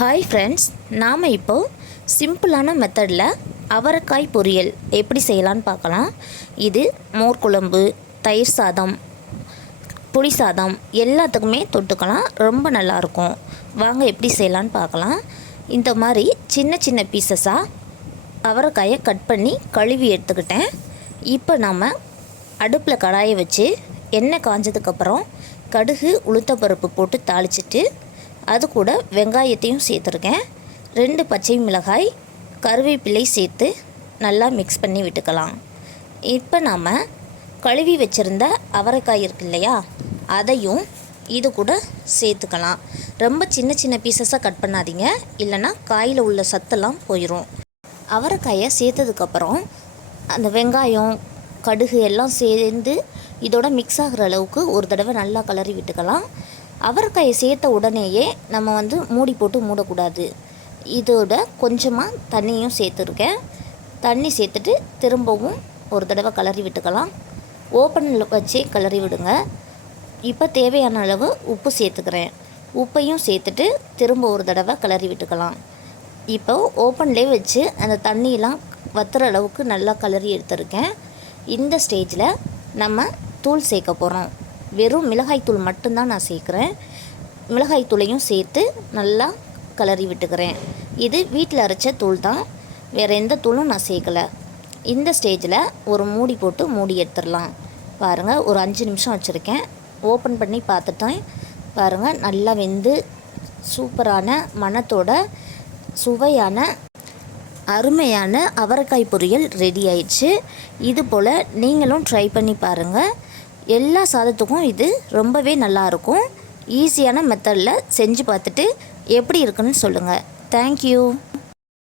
Hi friends நாம் இப்போது சிம்பிளான மெத்தடில் அவரைக்காய் பொரியல் எப்படி செய்யலான்னு பார்க்கலாம். இது மோர் குழம்பு தயிர் சாதம் புளி சாதம் எல்லாத்துக்குமே தொட்டுக்கலாம். ரொம்ப நல்லாயிருக்கும் வாங்க எப்படி செய்யலான்னு பார்க்கலாம். இந்த மாதிரி சின்ன சின்ன பீசஸாக அவரைக்காயை கட் பண்ணி கழுவி எடுத்துக்கிட்டேன். இப்போ நாம் அடுப்பில் கடாயை வச்சு எண்ணெய் காஞ்சதுக்கப்புறம் கடுகு உளுத்தப்பருப்பு போட்டு தாளிச்சிட்டு அது கூட வெங்காயத்தையும் சேர்த்துருக்கேன். ரெண்டு பச்சை மிளகாய் கருவேப்பிலை சேர்த்து நல்லா மிக்ஸ் பண்ணி விட்டுக்கலாம். இப்போ நாம் கழுவி வச்சுருந்த அவரைக்காய் இருக்கு இல்லையா அதையும் இது கூட சேர்த்துக்கலாம். ரொம்ப சின்ன சின்ன பீசஸாக கட் பண்ணாதீங்க இல்லைன்னா காயில் உள்ள சத்தெல்லாம் போயிடும் அவரைக்காயை சேர்த்ததுக்கப்புறம் அந்த வெங்காயம் கடுகு எல்லாம் சேர்ந்து இதோட மிக்ஸ் ஆகிற அளவுக்கு ஒரு தடவை நல்லா கலரி விட்டுக்கலாம். அவரைக்காயை சேர்த்த உடனேயே நம்ம வந்து மூடி போட்டு மூடக்கூடாது. இதோட கொஞ்சமாக தண்ணியும் சேர்த்துருக்கேன். தண்ணி சேர்த்துட்டு திரும்பவும் ஒரு தடவை கலரி விட்டுக்கலாம். ஓப்பனில் வச்சு கிளறி விடுங்க. இப்போ தேவையான அளவு உப்பு சேர்த்துக்கிறேன். உப்பையும் சேர்த்துட்டு திரும்ப ஒரு தடவை கிளறி விட்டுக்கலாம். இப்போ ஓப்பன்லேயே வச்சு அந்த தண்ணியெலாம் வத்துற அளவுக்கு நல்லா கலரி எடுத்திருக்கேன். இந்த ஸ்டேஜில் நம்ம தூள் சேர்க்க போகிறோம் வெறும் மிளகாய்த்தூள் மட்டும்தான் நான் சேர்க்குறேன். மிளகாய் தூளையும் சேர்த்து நல்லா கலரி விட்டுக்கிறேன். இது வீட்டில் அரைச்ச தூள் தான். வேறு எந்த தூளும் நான் சேர்க்கலை. இந்த ஸ்டேஜில் ஒரு மூடி போட்டு மூடி எடுத்துடலாம். பாருங்கள் ஒரு அஞ்சு நிமிஷம் வச்சுருக்கேன். ஓப்பன் பண்ணி பார்த்துட்டேன். பாருங்கள் நல்லா வெந்து சூப்பரான மணத்தோட சுவையான அருமையான அவரைக்காய் பொரியல் ரெடி ஆயிடுச்சு. இது போல் நீங்களும் ட்ரை பண்ணி பாருங்கள் எல்லா சாதத்துக்கும் இது ரொம்பவே நல்லாயிருக்கும். ஈஸியான மெத்தடில் செஞ்சு பார்த்துட்டு எப்படி இருக்குன்னு சொல்லுங்கள் தேங்க்யூ